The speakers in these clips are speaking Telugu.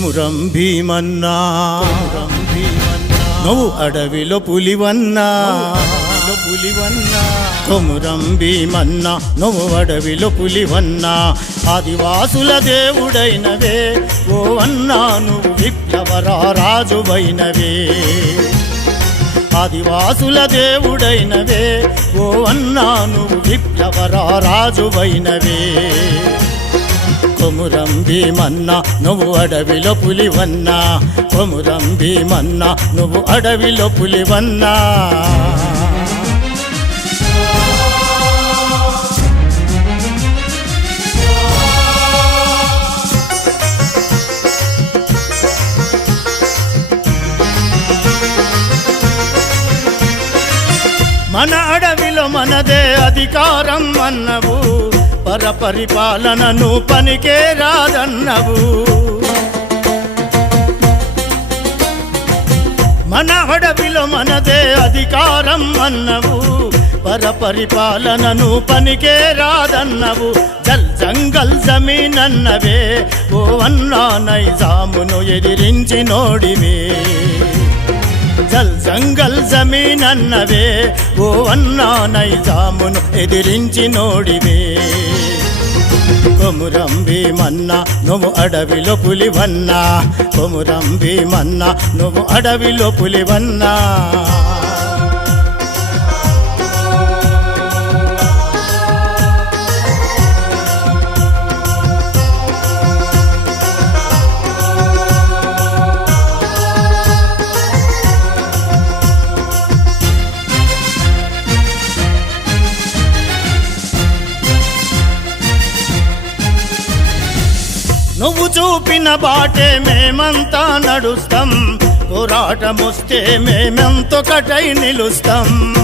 కొమురం భీమన్నా. నువ్వు అడవిలో పులివన్నా. పులివన్నా కొమురం భీమన్నా నువ్వు అడవిలో పులివన్నా. ఆదివాసుల దేవుడైనవే ఓ అన్నా నువ్వు విప్లవరా రాజువైనవే. ఆదివాసుల దేవుడైనవే ఓ అన్నా నువ్వు విప్లవరా రాజువైనవే. కొమురం భీమన్నా నువ్వు అడవిలో పులివన్నా. కొమురం భీమన్నా నువ్వు అడవిలో పులివన్నా. మన అడవిలో మనదే అధికారం అన్నవు. పర పరిపాలనను పనికే రాదన్నవు. మన అడవిలో మనదే అధికారం అన్నవు. పర పరిపాలనను పనికే రాదన్నవు. జల్ జంగల్ జమీన్ అన్నవే ఓ అన్నా నైజామును ఎదిరించి నోడివే జల్ జంగల్ జమీన్ అన్నవే ఓ అన్నా నైజామును ఎదిరించి నోడివే. కొమురంబి మన్నా నువ్వు అడవిలో పులివన్నా. కొమురంబి మన్నా నువ్వు అడవిలో పులివన్నా. చూపిన బాటే మేమంతా నడుస్తాం. పోరాటమొస్తే మేమెంతొకటై నిలుస్తాం.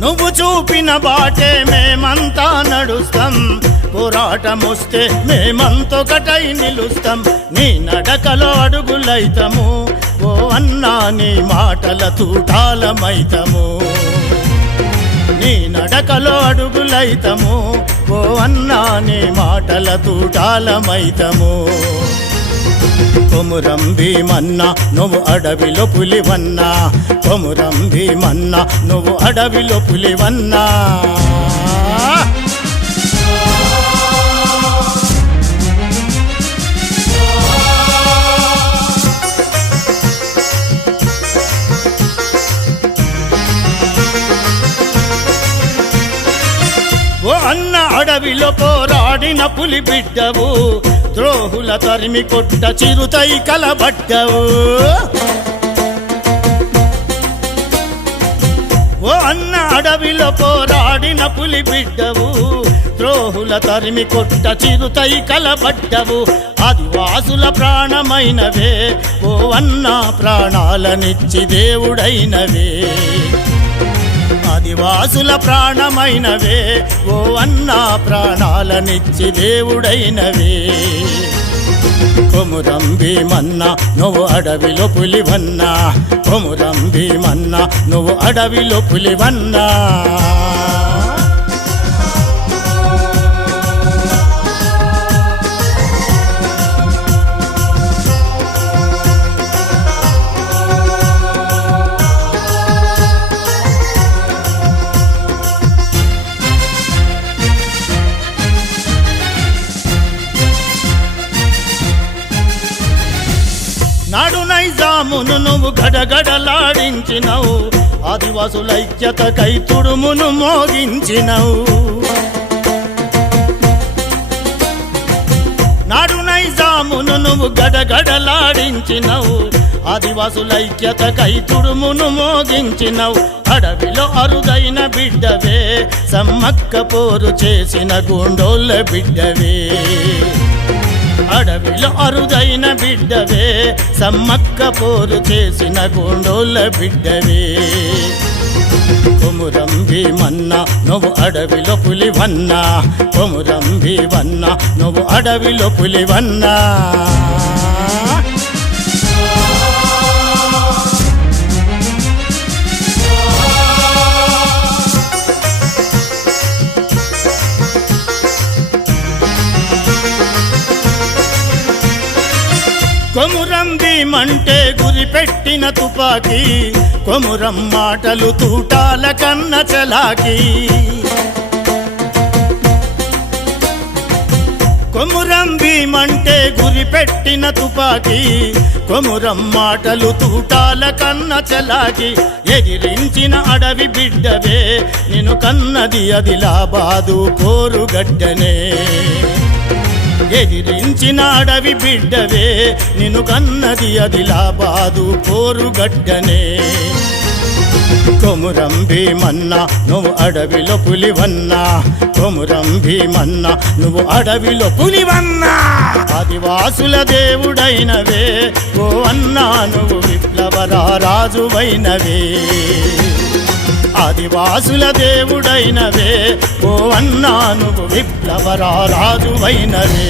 నువ్వు చూపిన బాటే మేమంతా నడుస్తాం. పోరాటమొస్తే మేమంతొకటై నిలుస్తాం. నీ నడకలో అడుగులైతము. ఓ అన్నా నీ మాటల తూటాలమైతము. నీ నడకలో అడుగులైతము. ఓ అన్నా నీ మాటల తూటాలమైతము. కొమురం భీమన్నా నువ్వు అడవిలో పులివన్నా. కొమురం భీమన్నా నువ్వు అడవిలో పులివన్నా. అడవిలో పోరాడిన పులి బిడ్డవు. ద్రోహుల తరిమి కొట్ట చిరుతై కలబడ్డవు. ఓ అన్న అడవిలో పోరాడిన పులి బిడ్డవు. ద్రోహుల తరిమి కొట్ట చిరుతై కలబడ్డవు. ఆదివాసుల ప్రాణమైనవే. ఓ అన్న ప్రాణాలనిచ్చి దేవుడైనవే. ఆదివాసుల ప్రాణమైనవే ఓ అన్నా ప్రాణాలనిచ్చి దేవుడైనవే. కొమురం భీమన్నా నువ్వు అడవిలో పులివన్నా. కొమురం భీమన్నా నువ్వు అడవిలో పులివన్నా. నాడు నైజామును నువ్వు గడగడలాడించినవు. ఆదివాసుల ఐక్యతకై తుడుమును మోగించినవు. నాడు నైజామును నువ్వు గడగడలాడించినవు. ఆదివాసుల ఐక్యతకై తుడుమును మోగించినవు. అడవిలో అరుదైన బిడ్డవే సమ్మక్క పోరు చేసిన గుండోళ్ళ బిడ్డవే. అడవిలో అరుదైన బిడ్డవే సమ్మక్క పోరు చేసిన గుండోళ్ళ బిడ్డవే. కొమురం భీమన్న నువ్వు అడవిలో పులివన్నా. కొమురం భీమన్న నువ్వు అడవిలో పులివన్నా. భీమంటే గురి పెట్టిన తుపాకీ కొమురం మాటలు తూటాల కన్న చలాకి. కొమురం భీమంటే గురి పెట్టిన తుపాకీ కొమురం మాటలు తూటాల కన్న చలాకి. ఎదిరించిన అడవి బిడ్డవే నిన్ను కన్నది అదిలాబాదు కోరుగడ్డనే ఎదిరించిన అడవి బిడ్డవే నిన్ను కన్నది అదిలాబాదు పోరుగడ్డనే కొమురం భీమన్న నువ్వు అడవిలో పులివన్నా. కొమురం భీమన్న నువ్వు అడవిలో పులివన్నా. ఆదివాసుల దేవుడైనవే ఓ అన్నా నువ్వు విప్లవరా రాజువైనవే ఆదివాసుల దేవుడైనవే ఓ అన్నా నువ్వు విప్లవరా రాజువైనవే